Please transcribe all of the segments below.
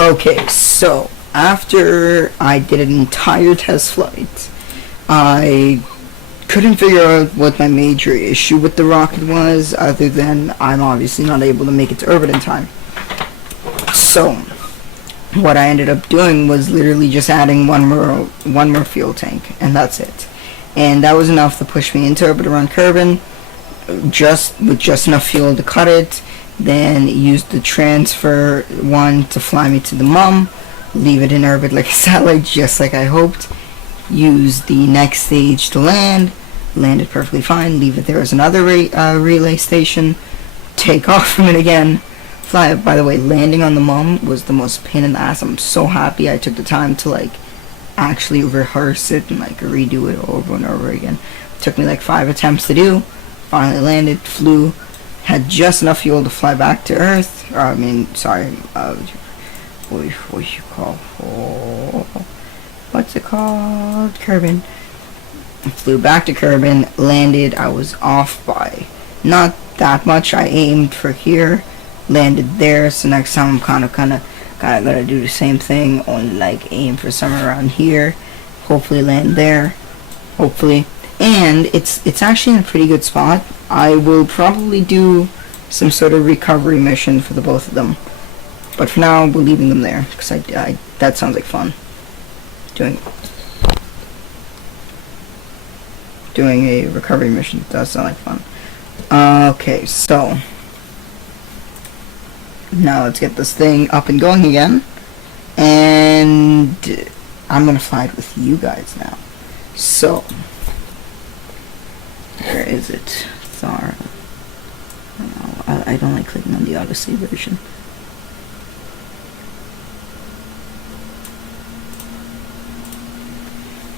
Okay, so after I did an entire test flight, I couldn't figure out what my major issue with the rocket was, other than I'm obviously not able to make it to orbit in time. So, what I ended up doing was literally just adding one more fuel tank, and that's it. And that was enough to push me into orbit around Kerbin, with just enough fuel to cut it. Then use the transfer one to fly me to the mum, leave it in orbit like a satellite, just like I hoped. Use the next stage to land, landed perfectly fine, leave it there as another relay station, take off from it again, fly it. By the way, landing on the mum was the most pain in the ass. I'm so happy I took the time to like actually rehearse it and like redo it over and over again. It took me like 5 attempts to do. Finally landed, flew, had just enough fuel to fly back to Earth. What you call? What's it called? Kerbin. Flew back to Kerbin, landed. I was off by not that much. I aimed for here, landed there. So next time I'm kind of gonna do the same thing, only like aim for somewhere around here. Hopefully land there. Hopefully. And it's actually in a pretty good spot. I will probably do some sort of recovery mission for the both of them. But for now, we're leaving them there, because that sounds like fun. Doing a recovery mission does sound like fun. Okay, so now let's get this thing up and going again. And I'm going to fly it with you guys now. So, where is it? Thar. I don't like clicking on the Odyssey version.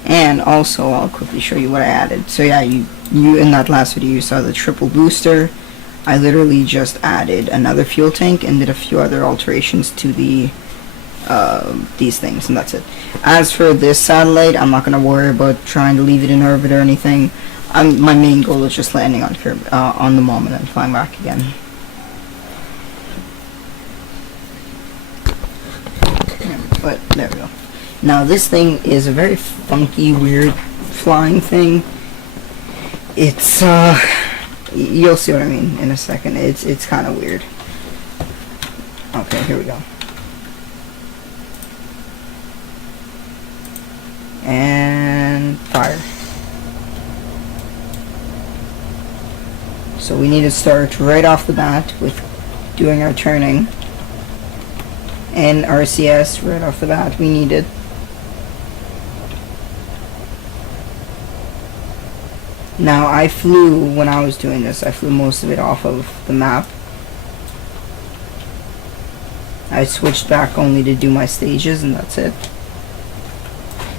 And also, I'll quickly show you what I added. So yeah, you in that last video, you saw the triple booster. I literally just added another fuel tank and did a few other alterations to the these things, and that's it. As for this satellite, I'm not going to worry about trying to leave it in orbit or anything. My main goal is just landing on on the mum and then flying back again. But there we go. Now this thing is a very funky, weird flying thing. It's you'll see what I mean in a second. It's kind of weird. Okay, here we go. And fire. So we need to start right off the bat with doing our turning. And RCS right off the bat we needed. Now I flew, when I was doing this, I flew most of it off of the map. I switched back only to do my stages, and that's it.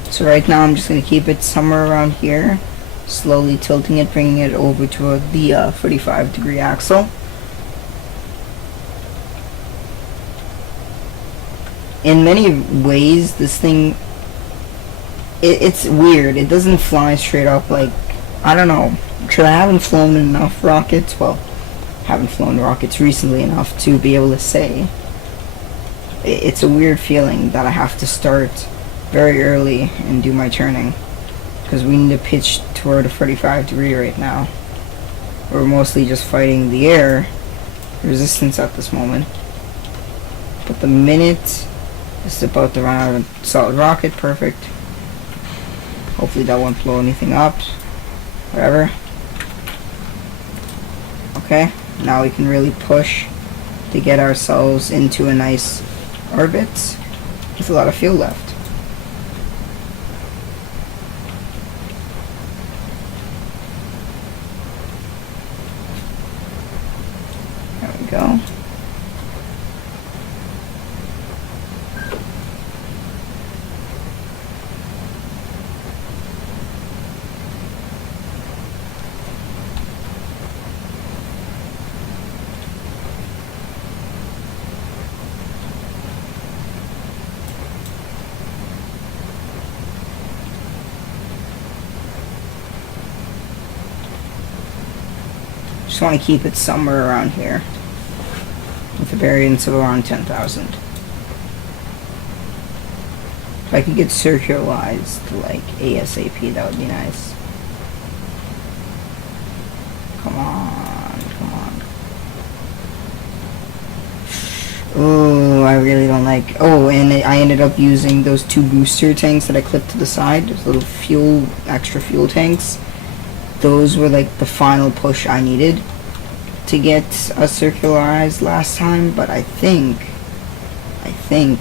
So right now I'm just going to keep it somewhere around here, slowly tilting it, bringing it over to the 45-degree axle. In many ways, this thing, it's weird. It doesn't fly straight up like, I don't know, because I haven't flown enough rockets, well, haven't flown rockets recently enough to be able to say. It's a weird feeling that I have to start very early and do my turning, because we need to pitch toward a 45-degree right now. We're mostly just fighting the air resistance at this moment. But the minute it's about to run out of solid rocket, perfect. Hopefully that won't blow anything up. Whatever. Okay, now we can really push to get ourselves into a nice orbit with a lot of fuel left. There we go. Just want to keep it somewhere around here with a variance of around 10,000. If I could get circularized, like, ASAP, that would be nice. Come on, come on. Oh, I really don't like... Oh, and I ended up using those 2 booster tanks that I clipped to the side. Those little extra fuel tanks. Those were like the final push I needed to get a circularized last time, but I think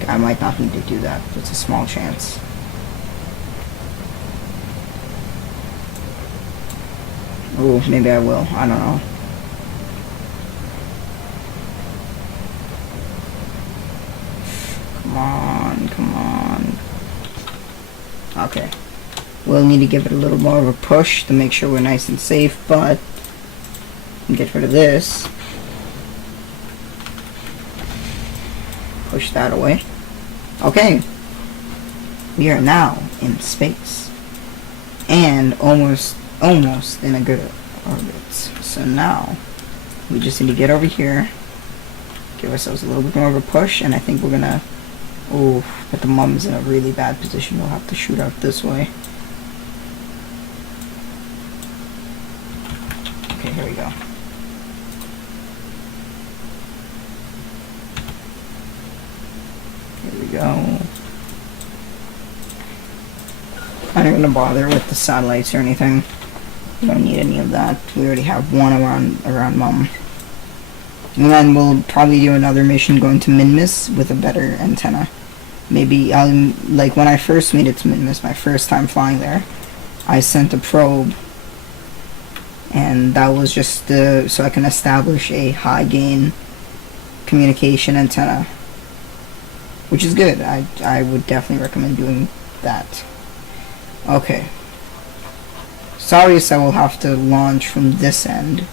I might not need to do that. It's a small chance. Oh, maybe I will. I don't know. Come on, come on. Okay. We'll need to give it a little more of a push to make sure we're nice and safe, but get rid of this. Push that away. Okay. We are now in space. And almost in a good orbit. So now, we just need to get over here. Give ourselves a little bit more of a push, and I think we're gonna... Oh, but the mum's in a really bad position. We'll have to shoot out this way. Okay, here we go. Here we go. I'm not gonna bother with the satellites or anything. We don't need any of that. We already have one around Mum. And then we'll probably do another mission going to Minmus with a better antenna. Maybe, like when I first made it to Minmus, my first time flying there, I sent a probe, and that was just so I can establish a high gain communication antenna, which is good. I would definitely recommend doing that. Okay. Sarius I will have to launch from this end.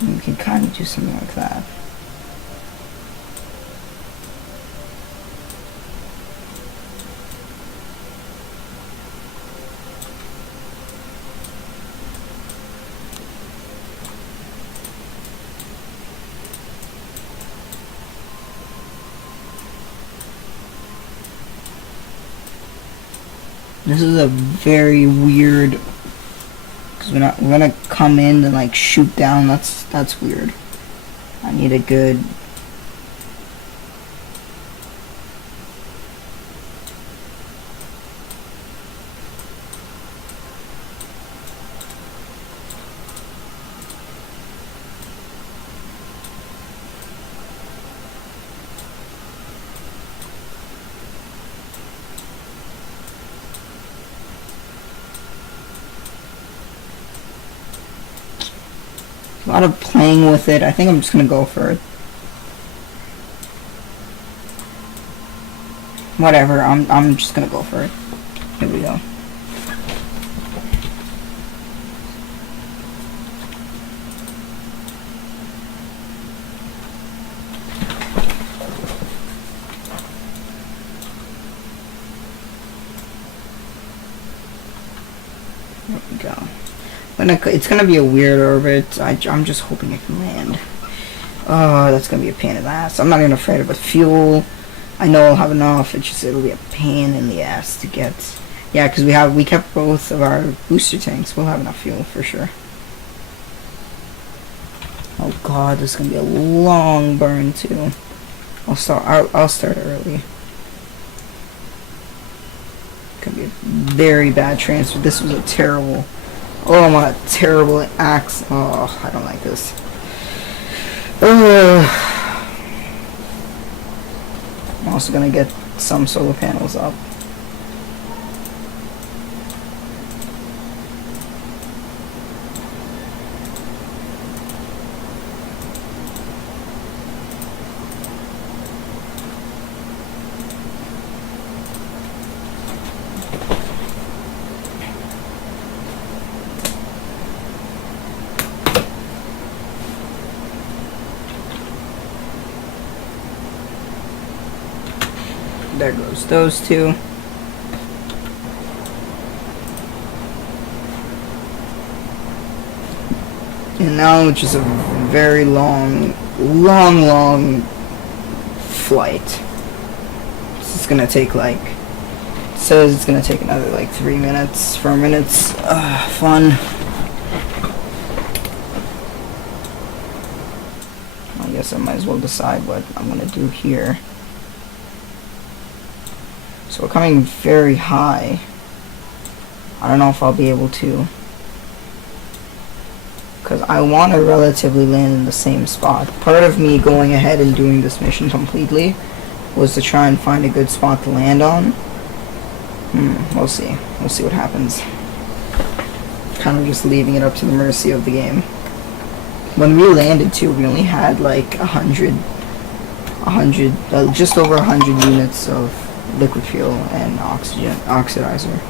And we can kind of do something like that. This is a very weird, because we're gonna come in and like shoot down. That's weird. I need a good. A lot of playing with it. I think I'm just gonna go for it. Whatever. I'm just gonna go for it. Here we go. There we go. It's gonna be a weird orbit. I'm just hoping it can land. Oh, that's gonna be a pain in the ass. I'm not even afraid of the fuel. I know I'll have enough. It'll be a pain in the ass to get. Yeah, because we kept both of our booster tanks. We'll have enough fuel for sure. Oh god, this is gonna be a long burn too. I'll start early. Gonna be a very bad transfer. This was a terrible. Oh my, terrible axe. Oh, I don't like this. I'm also gonna get some solar panels up. There goes those two. And now it's just a very long flight gonna take like, it says it's gonna take another like 3 minutes, 4 minutes. Fun. I guess I might as well decide what I'm gonna do here. So we're coming very high. I don't know if I'll be able to, because I want to relatively land in the same spot. Part of me going ahead and doing this mission completely was to try and find a good spot to land on. We'll see. We'll see what happens. Kind of just leaving it up to the mercy of the game. When we landed too, we only had like 100, just over 100 units of liquid fuel and oxidizer.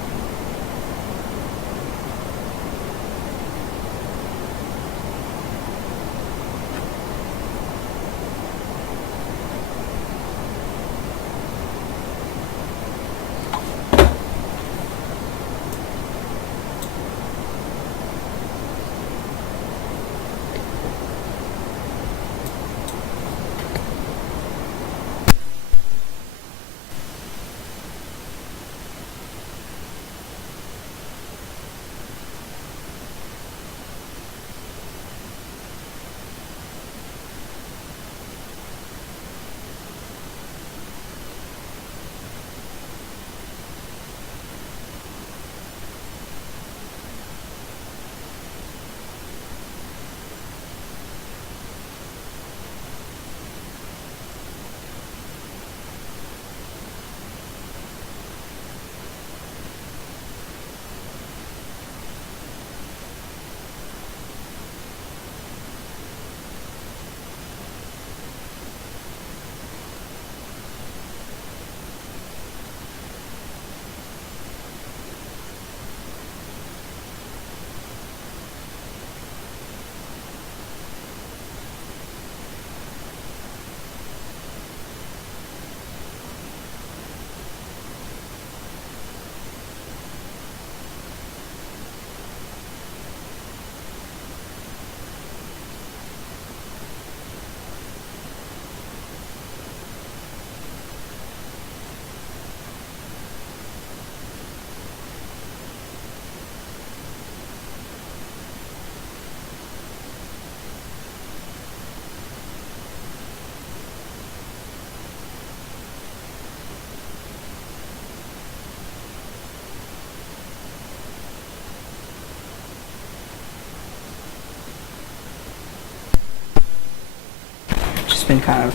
Been kind of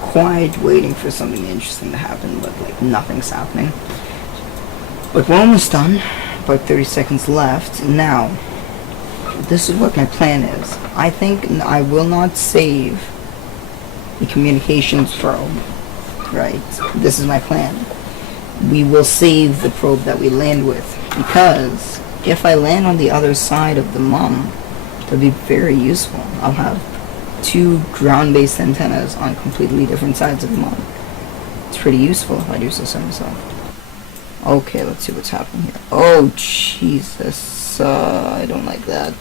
quiet, waiting for something interesting to happen, but like nothing's happening. But we're almost done. About 30 seconds left. Now, this is what my plan is. I think I will not save the communications probe. Right? This is my plan. We will save the probe that we land with, because if I land on the other side of the mum, that'll be very useful. I'll have 2 ground-based antennas on completely different sides of the mum. It's pretty useful if I do so myself. Okay, let's see what's happening here. Oh, Jesus. I don't like that.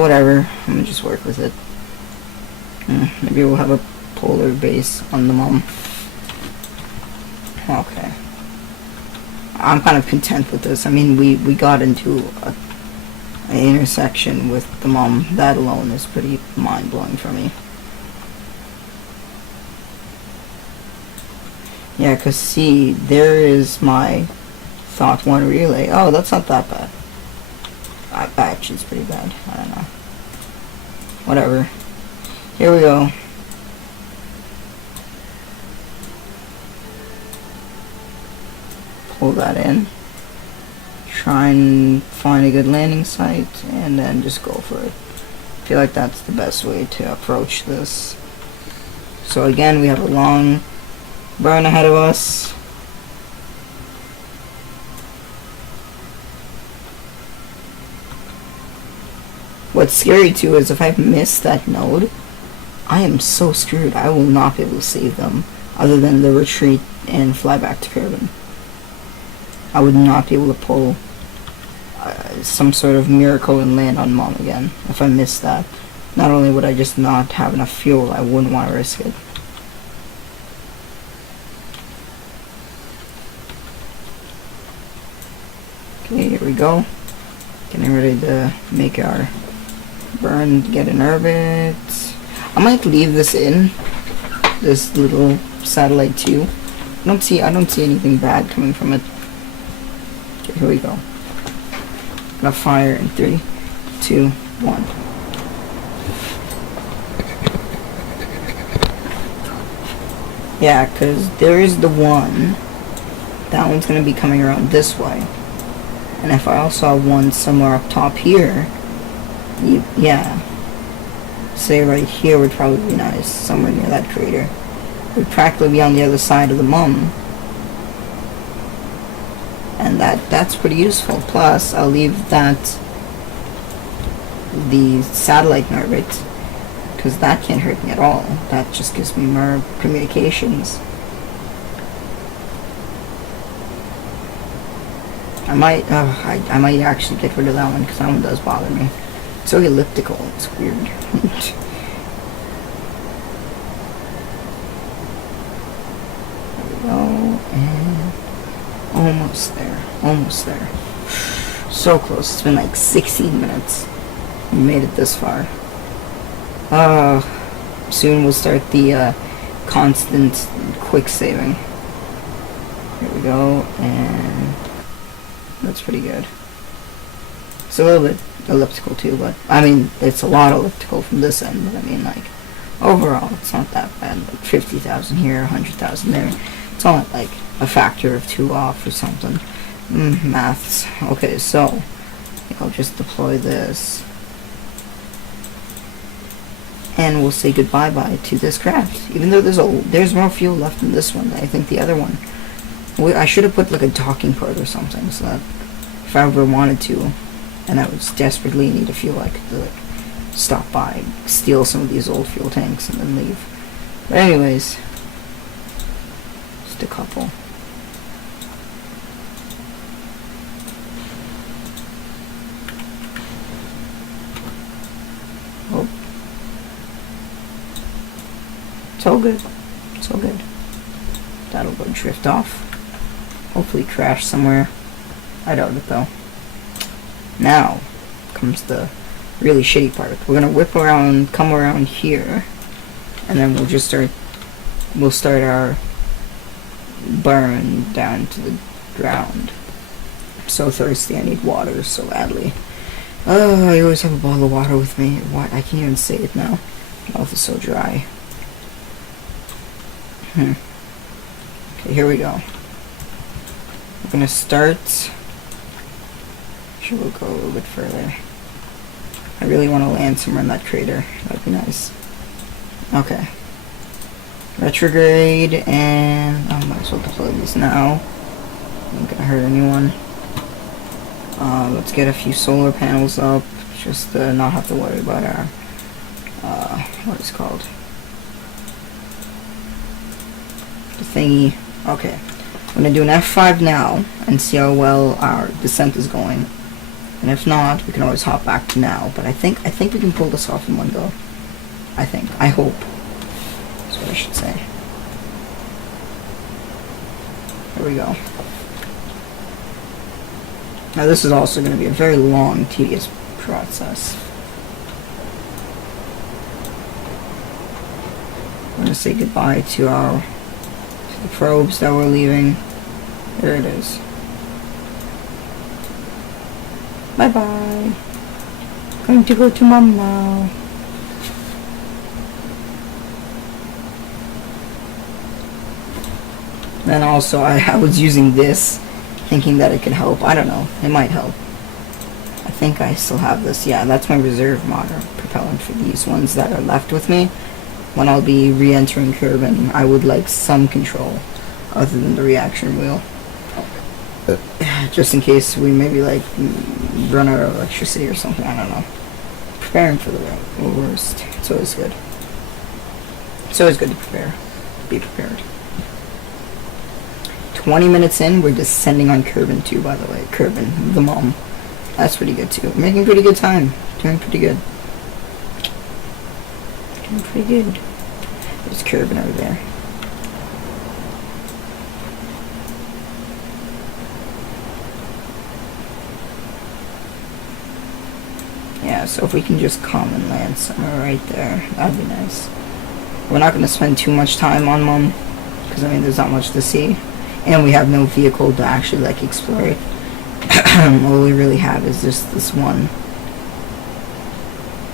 Whatever. I'm gonna just work with it. Maybe we'll have a polar base on the mum. Okay. I'm kind of content with this. I mean, we got into an intersection with the mum. That alone is pretty mind-blowing for me. Yeah, because see, there is my Thought 1 relay. Oh, that's not that bad. Actually, it's pretty bad. I don't know. Whatever. Here we go. Pull that in. Try and find a good landing site, and then just go for it. I feel like that's the best way to approach this. So again, we have a long burn ahead of us. What's scary too is if I miss that node, I am so screwed. I will not be able to save them other than the retreat and fly back to Kerbin. I would not be able to pull some sort of miracle and land on Mom again if I missed that. Not only would I just not have enough fuel, I wouldn't want to risk it. go. Getting ready to make our burn, get an orbit. I might leave this in, this little satellite too. I don't see anything bad coming from it. Okay, here we go. Gonna fire in 3, 2, 1. Yeah, because there is the one. That one's gonna be coming around this way. And if I also have one somewhere up top here, yeah. Say right here would probably be nice, somewhere near that crater. It would practically be on the other side of the mum. And that's pretty useful. Plus, I'll leave that the satellite in orbit, because that can't hurt me at all. That just gives me more communications. I might actually get rid of that one, because that one does bother me. It's so elliptical, it's weird. There we go, and almost there. So close, it's been like 16 minutes. We made it this far. Soon we'll start the constant quick saving. Here we go, and that's pretty good. It's a little bit elliptical too, but I mean, it's a lot elliptical from this end, but I mean, like, overall, it's not that bad. Like 50,000 here, 100,000 there. It's all like a factor of 2 off or something. Maths. Okay, so I'll just deploy this, and we'll say goodbye to this craft. Even though there's more fuel left in this one, I think the other one. I should have put like a docking port or something, so that if I ever wanted to, and I was desperately in need of fuel, I could like stop by, steal some of these old fuel tanks, and then leave. But anyways, just a couple. Oh, so good, so good. That'll go drift off. Hopefully crash somewhere. I doubt it though. Now comes the really shitty part. We're gonna whip around, come around here, and then we'll start our burn down to the ground. I'm so thirsty, I need water so badly. Oh, I always have a bottle of water with me. What? I can't even say it now. My mouth is so dry. Okay, here we go. We're gonna start. Sure, we'll go a little bit further. I really want to land somewhere in that crater. That'd be nice. Okay. Retrograde, and I might as well deploy these now. Not gonna hurt anyone. Let's get a few solar panels up, just to not have to worry about our what is it called? The thingy. Okay. I'm gonna do an F5 now and see how well our descent is going. And if not, we can always hop back to now. But I think we can pull this off in one go. I hope. That's what I should say. Here we go. Now this is also going to be a very long, tedious process. I'm going to say goodbye to the probes that we're leaving. There it is. Bye-bye. Going to go to Mom now. Then also, I was using this, thinking that it could help. I don't know. It might help. I think I still have this. Yeah, that's my reserve motor propellant for these ones that are left with me. When I'll be re-entering Kerbin, I would like some control other than the reaction wheel. Just in case we maybe like run out of electricity or something, I don't know. Preparing for the worst. It's always good. It's always good to prepare. Be prepared. 20 minutes in, we're descending on Kerbin 2, by the way. Kerbin, the mom. That's pretty good too. We're making pretty good time. Doing pretty good. Doing pretty good. There's Kerbin over there. Yeah, so if we can just come and land somewhere right there, that'd be nice. We're not going to spend too much time on Mum, because, I mean, there's not much to see. And we have no vehicle to actually, like, explore it. All we really have is just this one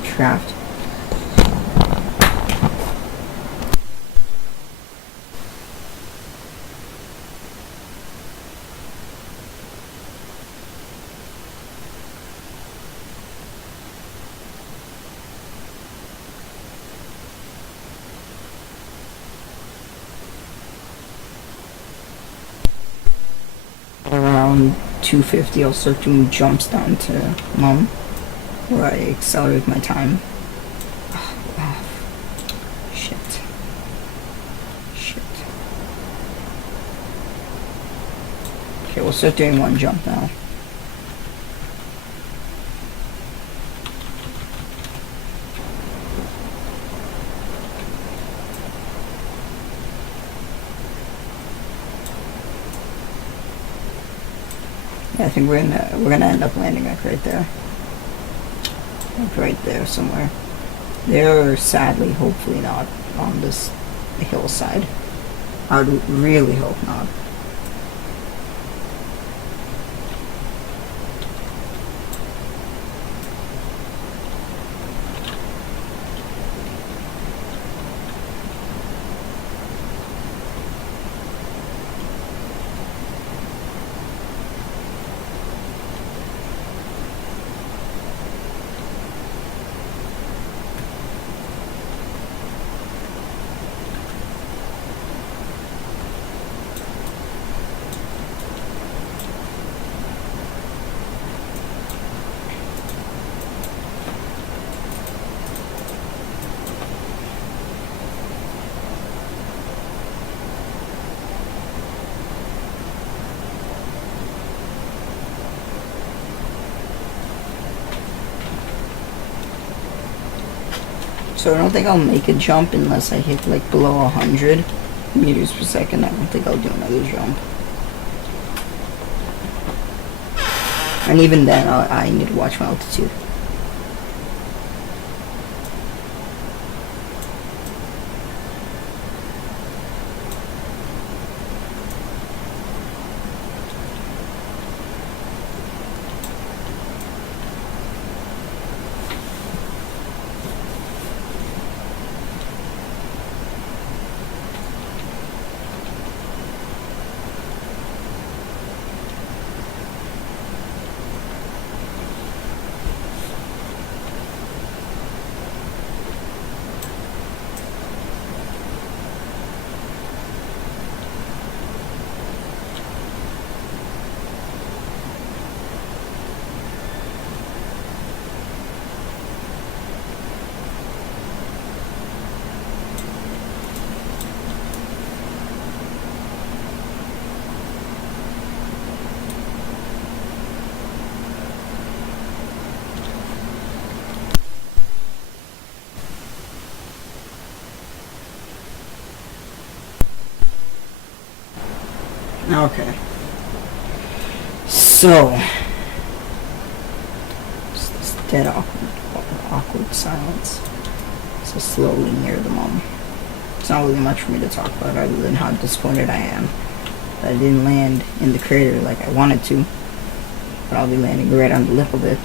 shaft. Around 250, I'll start doing jumps down to Mum, where I accelerate my time. Oh, shit. Shit. Okay, we'll start doing one jump now. Yeah, I think we're gonna end up landing like right there. Like right there somewhere. There, sadly, hopefully not on this hillside. I would really hope not. So I don't think I'll make a jump unless I hit like below 100 meters per second. I don't think I'll do another jump. And even then, I need to watch my altitude. Okay. So, it's this dead awkward silence. So slowly near the Mum. It's not really much for me to talk about other than how disappointed I am that I didn't land in the crater like I wanted to. But I'll be landing right on the lip of it.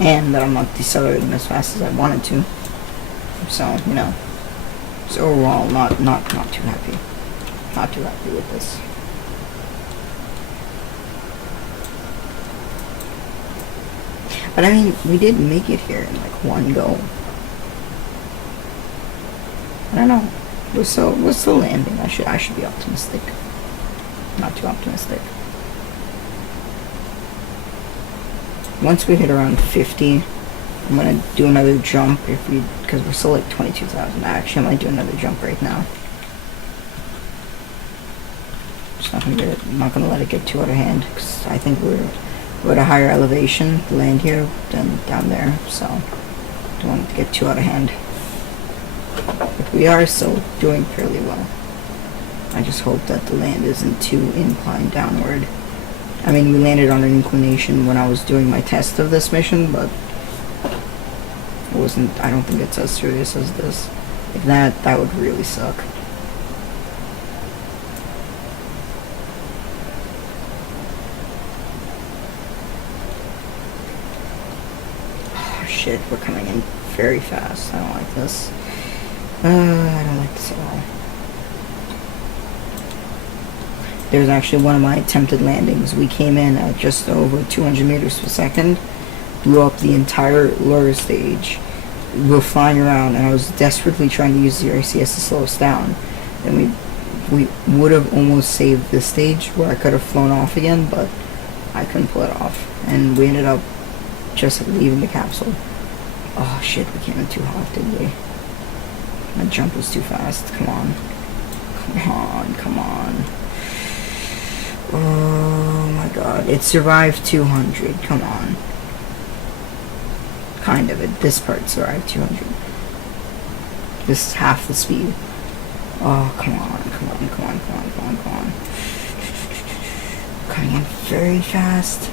And that I'm not decelerating as fast as I wanted to. So, you know. So overall, not too happy. Not too happy with this. But I mean, we did make it here in like one go. I don't know. We're still landing. I should be optimistic. Not too optimistic. Once we hit around 50, I'm gonna do another jump because we're still like 22,000. Actually, I might do another jump right now. I'm not gonna let it get too out of hand because I think we're at a higher elevation to land here than down there. So don't want it to get too out of hand. We are still doing fairly well. I just hope that the land isn't too inclined downward. I mean, we landed on an inclination when I was doing my test of this mission, but it wasn't, I don't think it's as serious as this. If that would really suck. Oh shit, we're coming in very fast. I don't like this. I don't like this at all. There's actually one of my attempted landings. We came in at just over 200 meters per second, blew up the entire lure stage. We were flying around, and I was desperately trying to use the RCS to slow us down. And we would have almost saved this stage where I could have flown off again, but I couldn't pull it off. And we ended up just leaving the capsule. Oh shit, we came in too hot, did we? My jump was too fast. Come on. Come on, come on. Oh my god. It survived 200. Come on. Kind of it. This part survived 200. This is half the speed. Oh, come on, come on, come on, come on, come on, come on. Coming in very fast.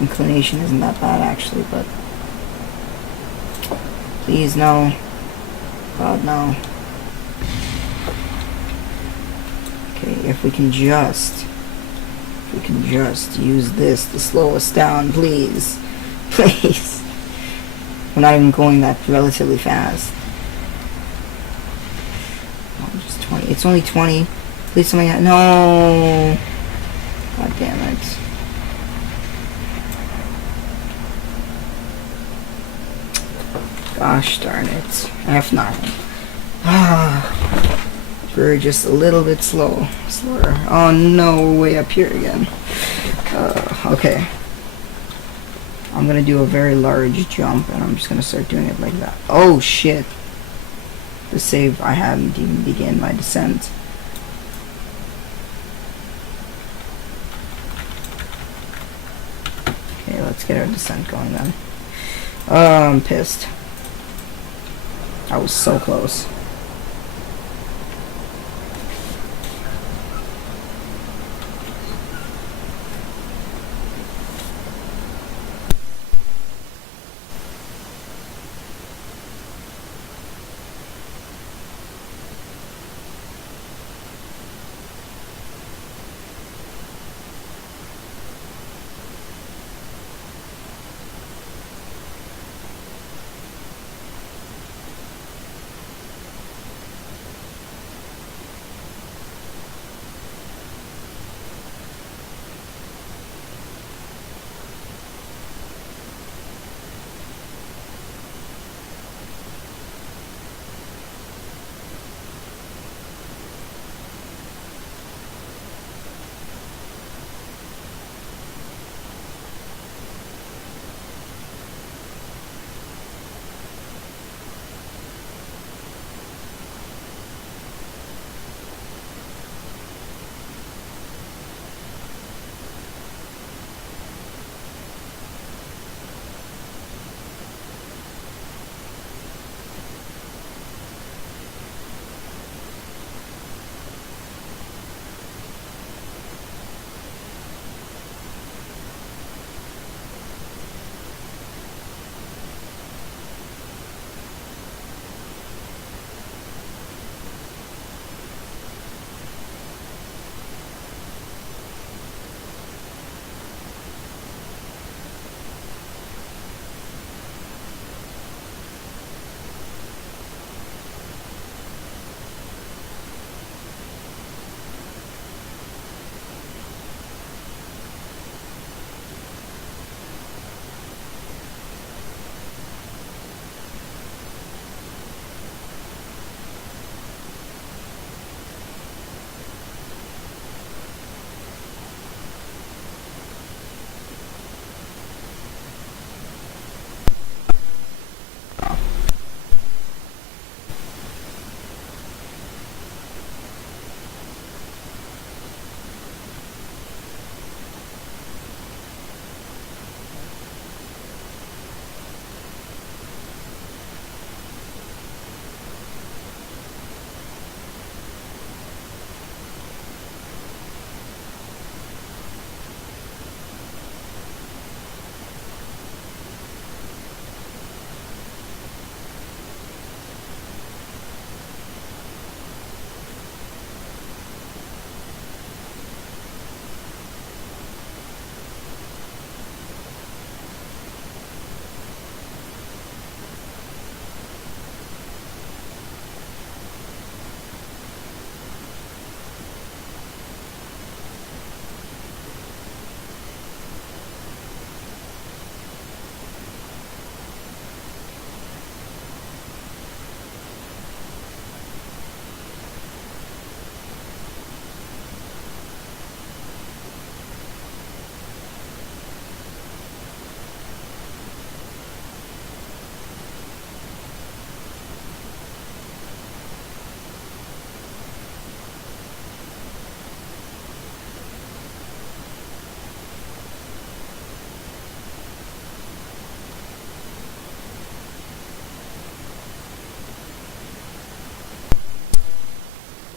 Inclination isn't that bad actually, but please no. God no. Okay, if we can just use this to slow us down, please. Please. We're not even going that relatively fast. Oh, just 20. It's only 20. Please somebody no. God damn it. Gosh darn it. F9. We're just a little bit slower. Oh no, we're way up here again. Okay. I'm gonna do a very large jump, and I'm just gonna start doing it like that. Oh shit. The save, I haven't even begun my descent. Okay, let's get our descent going then. Oh, I'm pissed. I was so close.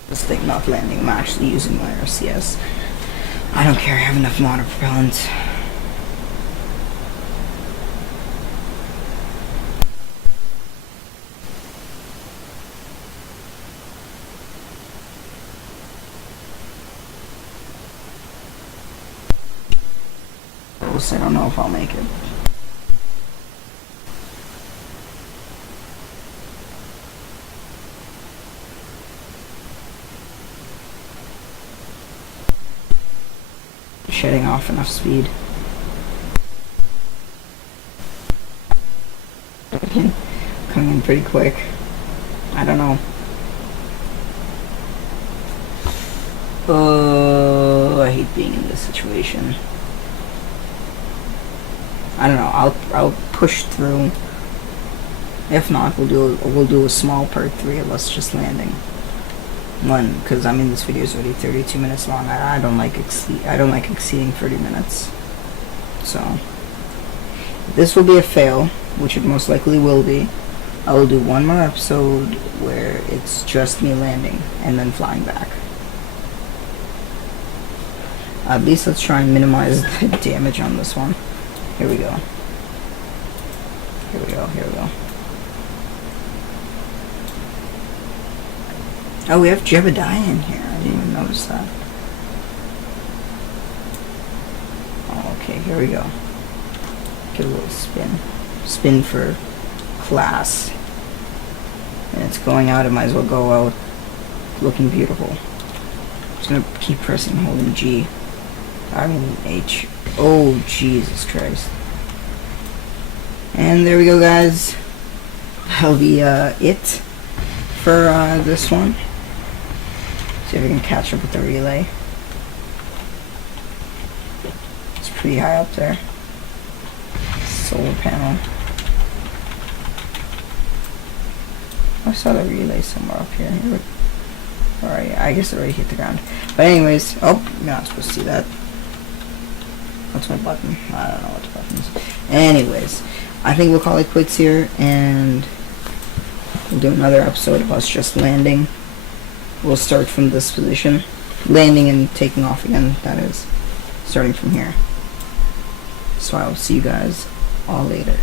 this thing not landing. I'm actually using my RCS. I don't care, I have enough monopropellant. I don't know if I'll make it. Shedding off enough speed. Coming in pretty quick. I don't know. I hate being in this situation. I don't know. I'll push through. If not, we'll do a small part 3 of us just landing. Because I mean this video is already 32 minutes long. I don't like exceeding 30 minutes. So this will be a fail, which it most likely will be. I will do one more episode where it's just me landing and then flying back. At least let's try and minimize the damage on this one. Here we go. Here we go. Here we go. Oh, we have Jebediah in here. I didn't even notice that. Oh, okay, here we go. Get a little spin. Spin for class. And it's going out. It might as well go out looking beautiful. I'm just gonna keep pressing and holding G. I mean H. Oh, Jesus Christ. And there we go, guys. That'll be it for this one. See if we can catch up with the relay. It's pretty high up there. Solar panel. I saw the relay somewhere up here. Alright, I guess it already hit the ground. But anyways, oh, you're not supposed to see that. What's my button? I don't know what the button is. Anyways, I think we'll call it quits here, and we'll do another episode of us just landing. We'll start from this position. Landing and taking off again, that is. Starting from here. So I will see you guys all later.